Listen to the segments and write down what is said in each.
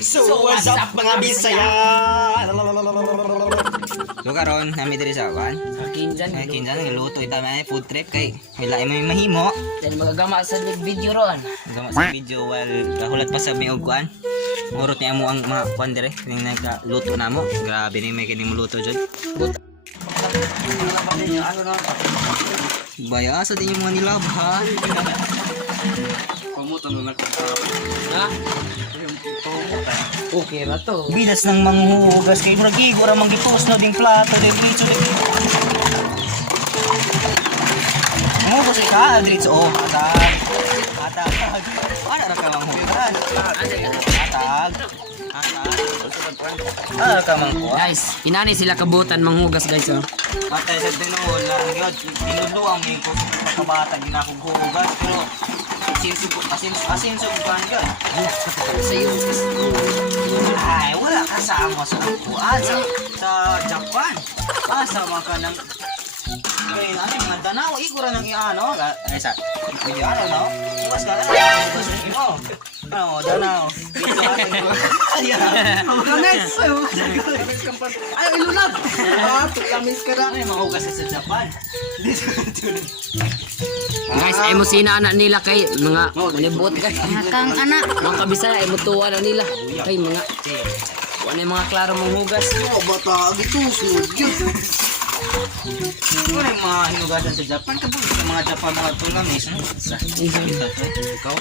So what's up mga Bisaya? So karon nami diri sa kan. Kinjan. Kinsan nagluto ita may food trip kay wala may mahimo. Dan magagama sa video ron. Gama sa video while kahulat pa sa may kuan. Murot niya mo ang mga kuan dire ning nagluto namo. Grabe ni may kini muluto jud. Baya sa din yung mga nilabhan. Pamutan na Ha? Okay ra to. Bilas ng manghugas kay murag gigo ra mangitos no ding plato ding litso ding. Mo ko si ka adrit oh atag. Ana ra ka manghugas. Atag. Ka manghugas. Guys, inani sila kabutan manghugas guys oh. Matay sa tinuod lang gyud tinuluang mi ko pagkabata ginahugas pero asin sa kuan gyud. Sa iyo. Ay, wala ka sa amo sa kuan sa Japan. Asa man ka nang ay ano mga danaw igura nang iano ay sa video ano no? Iwas ka na. Oh. Oh, danaw. Ito ating ay. Kames! Ay, ilunag! Kames ka na. Ay, mahugas sa Japan. Guys, ay mo sina anak nila kay mga manibot kay. Kang anak. Mga kabisaya ay mutuwa na nila kay mga wala mga klaro manghugas. Oh, bata, ito, sunod yun. Ano yung mga hinugasan sa Japan? Kabog sa mga Japan mga tulamis. Sa ikaw?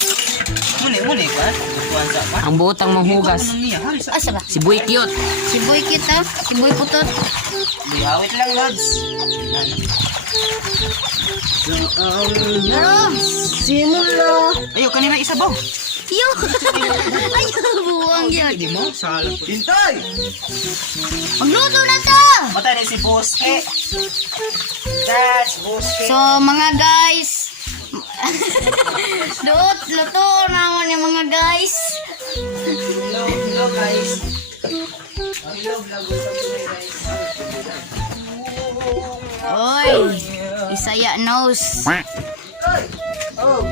Muni ka? Kuhan sa pa? Ang butang manghugas. Asa ba? Si Boy Cute. Si Boy kita, si Boy putot. Di awit lang, Lods. Pero, simula. Ayaw, kanina isa ba? Yo! Ayaw, buwang yan. Hindi mo? Salang po. Hintay! Magluto na to! Matay na si Boske. That's Boske. So, mga guys. Luto na ako mga guys. Hello guys. Hello Oy, Isaya knows. Oh!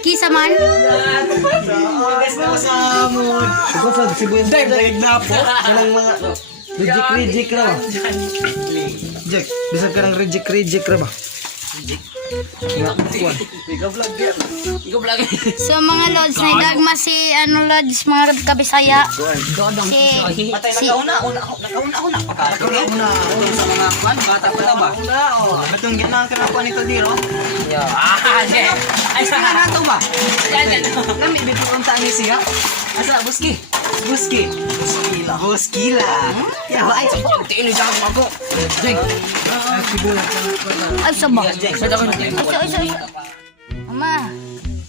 Kisa man? Guys na sa mood. Ikaw sa sibuyas tayo, dahil na po. Silang mga rejik na ba? Jack, bisa ka ng rejik ra ba? Ikaw vlog yan. Ikaw lagi. So mga lods, naidagma si lods, mga kabisaya. Si Matay nakauna pagkakaroon. Sa mga kwan, bata pa na ba? Batong gitna ka na po ni Caldero. Ay, sa nga nato ba? Nami, bipurong tayo siya. Asa, Buski? Buskila. Yawa, ay, Tino sa ako. ay sabang. Ay. Mama,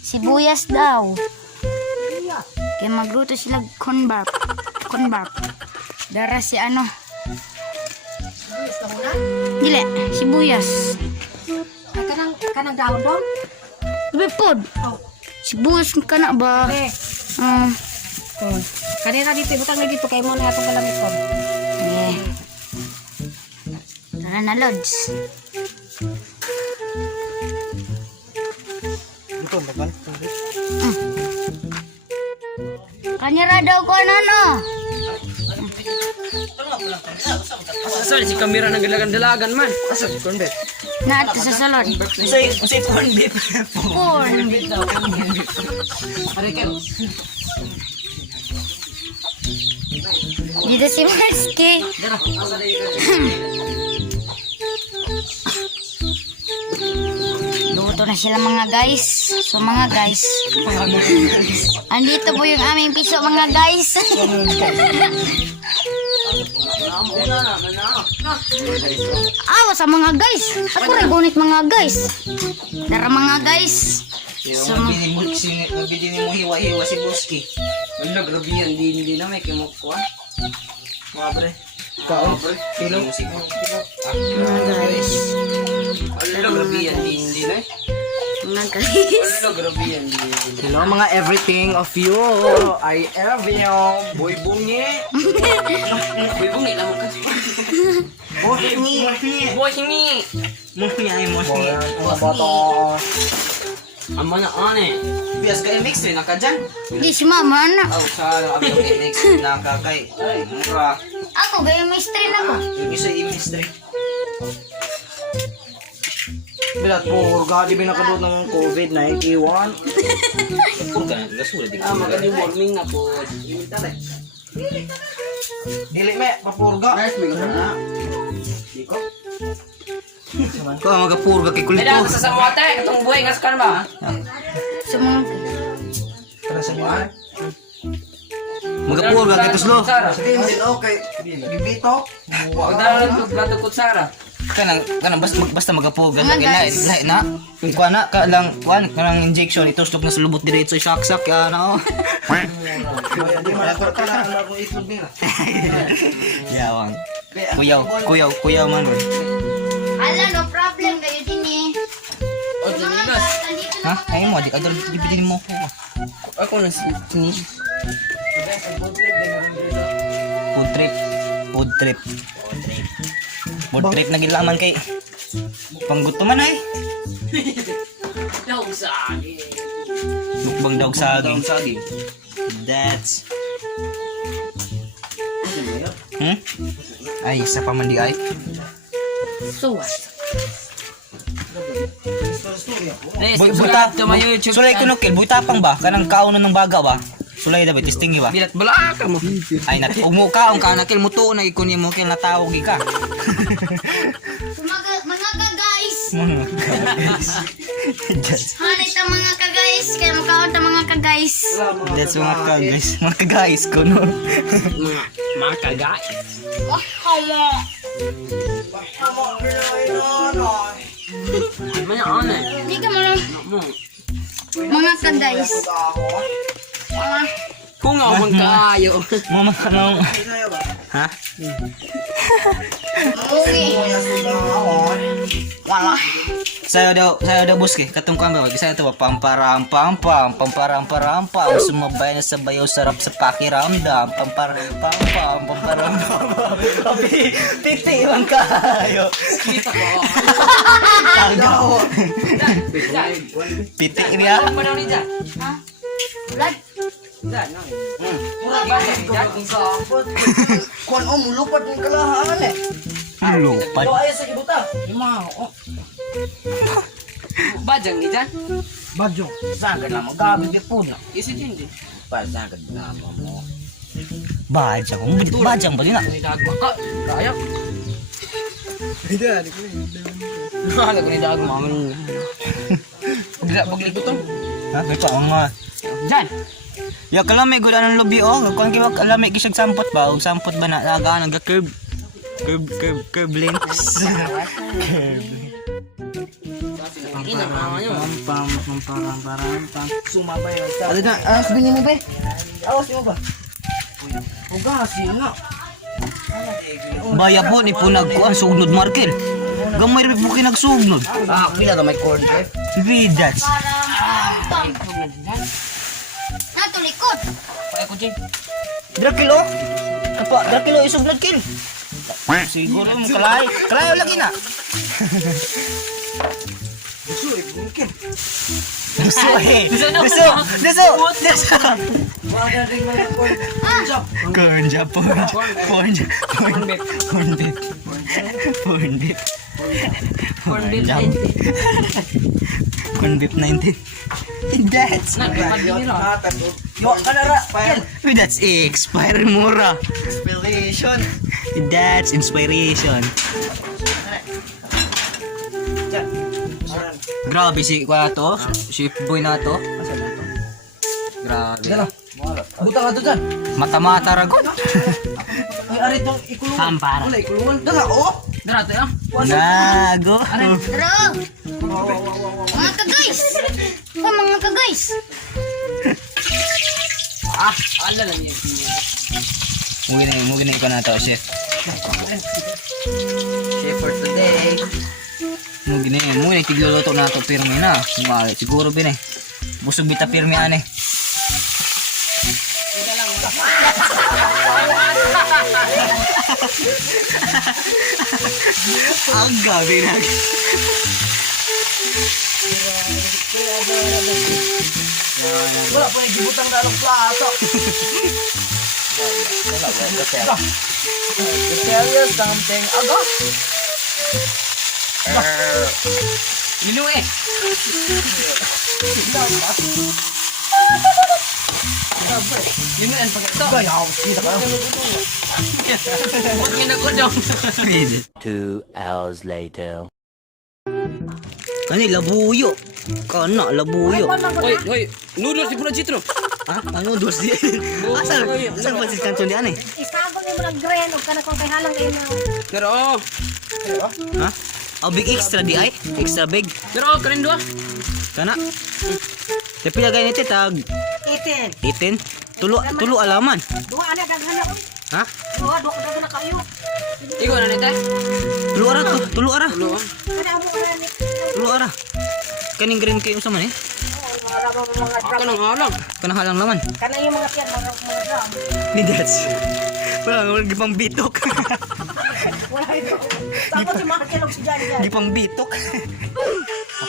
sibuyas daw. Kaya magluto sila conbarp. Dara si ano? Dili, sibuyas. Kanang daon dong? Bipod. Sibuyas ka na ba? Kanina dito, butang na dito, kay mo na atong kalamit ko. Yeah. Tara na, Lods. Ito, nagal. Kanyara daw ko ano? Sorry si kamera nang dalagan man. Asa, konbet. Nato sa salon. Usay corn beef. Corn. Are kayo. Dito si Marski. Luto na sila mga guys. So mga guys. Andito po yung aming piso mga guys. Awa sa mga guys. Ako rin gunit mga guys. Tara mga guys. So, Mabili ni mo hiwa-hiwa si Buski. Wala grabe yan, hindi na may kimukuha. Mga pre. Kaon, kilo. Musik mo. mga guys. Wala grabe yan, hindi na. Mga guys. Wala grabe yan, Hello mga everything of you. I love you. Boy bungi. Boy, bungit lang mo kasi. Boy bungi. Boy, hingi. Ang mga ane. Bias ka MX rin ka dyan. Di si mama na. Oh, sa abang MX nakakay. Ay, mura. Ako, gaya may strain ako. Yung isa MX rin. Bilat purga, di binakadot ng COVID-19. Puro ka na, gasula di Ah, magandang warming na po. Dili me, papurga. Ko magapurga kay Ay, kulito. dahil sa samote, katong buhay nga sa kan ba? Sa mga... Tara sa buwan. Magapurga kay tuslo. Hindi okay. Gibito. Magdala lang plato kutsara. Kanang basta magapurga kay lain na. Kuha na ka lang kanang injection itustok na sa lubot diretso saksak ya na. Di malakot ka na ang itlog nila. Yawang. Kuyaw man bro. Ala, no problem kayo din eh. O, dinigas. Ha? Ay mo, di kadol bibili mo ko. Ako na sini. Food trip. Food trip na gilaman kay panggutuman ay. Daw sa akin. Bukbang daog saging. That's Ay, isa pa man di ay. So what? Buta, to my YouTube. sulay kunukil, butapang ba? Kanang kauno ng baga ba? Sulay dapat, testingi ba? Bilat bala ka mo. Ay, umuka, ka nakil mo to, na ikunin mo kil natawag ka. Mga ka-guys. Just, Hanit ang mga ka-guys. Kaya makaot ang mga ka-guys. that's mga guys ko, no? Mga kagay. Wah, kamo. Mga ane. Hindi ka mo Mo. mga ka-guys. Mga... Kung ako kayo. Mama, kanong... Ha? Uwi. Sayo daw buski, katong kamba, isa ito, pamparam, sumabay na sa bayaw, sarap sa pakiramdam, pamparam, Piti lang kayo. Kita ko. Piti niya. Ano pa daw ni Jan? Ha? Blood? Jan, no? Ba ni Jan? Kuan o, mulupat ng kalahaan eh. Lupat. Ayaw sa ibuta. Bajang ni Jan? Badyo. Sagad lang, magkabig di po na. Isi din din. Pasagad na mo. Bajang ba din na? Ni dagma ka. Kaya. Hindi, ko Nakala ko ni dagma. Dila paglikuton. Ha? Ito ang nga. Jan. Ya kalami gud anong lobby oh. Kung kiwa kalami gisag sampot ba? Og sampot ba na naga nag-curve. Curve links. Ina mama nyo. Pam. Sumabay. Ano na? Sabihin mo ba? Awas mo ba? Hugasin nga. Baya po ni punag ko ang sugnod markel. Gamay rin po kinagsugnod. Ah, pila to may corn beef. Vidats. Natulikod. Kaya ko Jay. Drakilo. Apa, Drakilo isugnod kil. Siguro mo kalay. Kalay lagi na. Gusto eh. Gusto. Wala rin mga corn chop. Corn beef. Corn beef Jam. 90. Corn beef 90. That's Yo, kanara. That's expire mura. Inspiration. That's inspiration. Grabe si kuya to, si boy na to. Grabe. Buta nga to dyan. Mata-mata ragon. Ay, ari itong ikulungan. Pampara. Wala, ikulungan. Dala, oh. Darato ya. Nago. Bro. Mga ka-guys. Mga ka-guys. Ah, ala lang yan. Mugin na ko na to, chef. Chef for today. Mugin na tigluluto na to pirmi na. Siguro bin eh. Busog bita pirmi ane. Aga, binag. Wala pa yung gibutang na ng plato. Tell you something. Aga. Lino eh. Lino yan pagkato. Bayaw, kita ka. Huwag yun ako dong. 2 hours later. Kani labuyo. Kana labuyo. Hoy, noodles si Pura Chitro. Ha? Ano dos di? Asal ba si kanton di ane? Isago ni mo ng grain o kana kung kay halang kayo na. Pero, Ha? Oh, big extra di ay? Extra big. kanin dua. Kana. Tapi lagay nito tag 18. 18. Tulo alaman. Duha ana daghan ako. Ha? Duha daghan na kayo. Ikaw na nita. Tulo ara to. Tulo ara. Kada mo kana ni. Tulo ara. Kaning green kayo sa man eh. Mga Ako nang halang. Kana halang laman. kana yung mga tiyan mga drum. Ni that's. Wala gipang bitok. Wala ito. Tapos yung mga kilog si Jan Jan. Gipang bitok.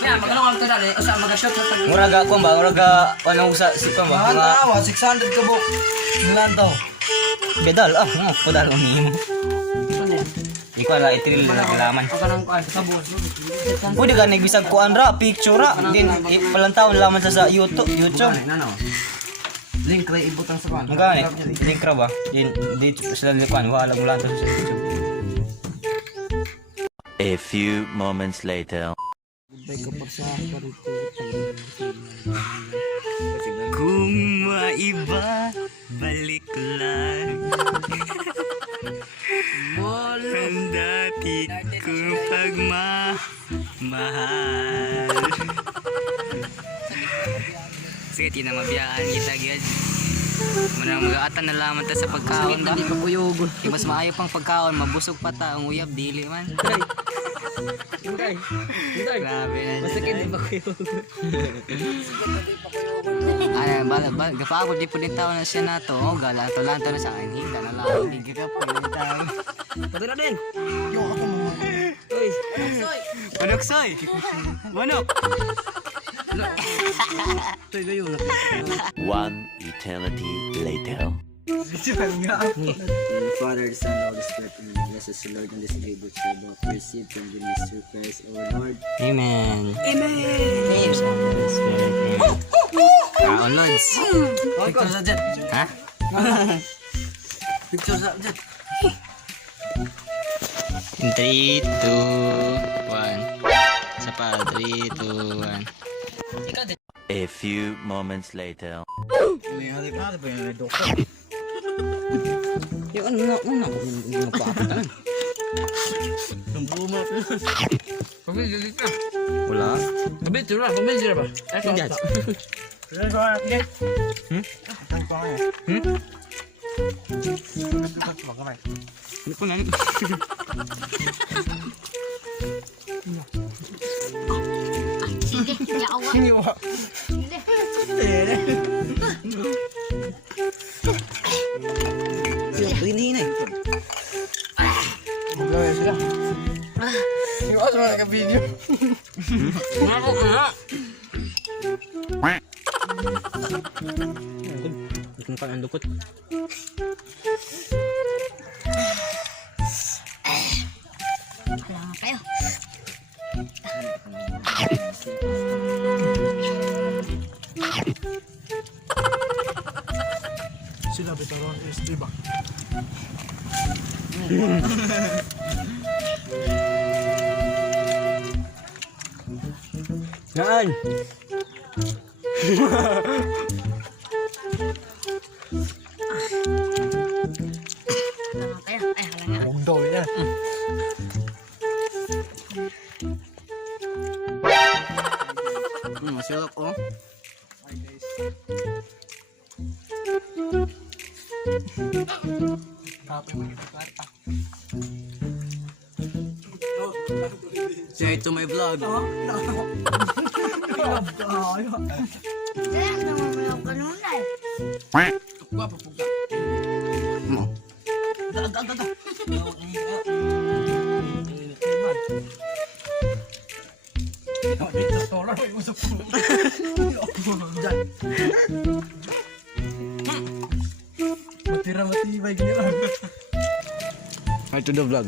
Kaya magalong ako dali. Usa maga-shot sa pag. Muraga ko ba? Muraga ano sa sipa ba? Mahal na awa, 600 ka buk. Nilan to. Bedal pedal ni. Ikaw la itril na laman. Ako nang kuan sa bus. Pwede ka nagbisag kuan ra, picture ra. Din palantaw laman sa YouTube. Nano. Link ray ibutang sa pan. Magani, link ra ba? Din dito sila likuan wala mo lang sa YouTube. A few moments later. Kung maiba, balik lang. Ang dati kong pagmamahal. Sige, tinamabiyaan kita, gyud. Manang mag-aatan na lamang ta sa pagkaon ba? Hindi pa puyog. Di mas maayo pang pagkaon, mabusog pa ta, ang uyab, dili man. Hindi. Grabe na. Basta hindi pa puyog. Ay, gapaabot di po din tao na siya na to. Oh, galanto-lanto na sa akin. Hita na lang. Hindi ka po din tao. Pati na din. Manok, soy! Manok! One eternity later. Father, the Son, and the Holy Spirit, and bless us, Lord, in this day which we are about to receive from the mystery Christ, our Lord. Amen. Kaon, Lods. Picture sa jet. Ha? Picture sa jet. 3, 2, 1. Isa pa, 3, 2, 1. A few moments later. May halik-halik pa yung doktor. Yung ano nga, yung napakatan. Ang buma. Pabili ka. Wala. Pabili ba? Hindi. Tang pa nga. Hindi ko na. Sige, yawa. Hiniwa. Sila, hinahinay. Maglawin sila. Iwas mo naka-video. Ako kaya. Ito pa ang lukot. Alam kayo. Sila bitaron is, diba? Naan? Alam kayo. Ay, hala nga. Huwag daw yan. Masilok oh. Say to my vlog. Kaya, namamayaw ka nun eh. Mo. Matira matibay gini lang. Hi to the vlog.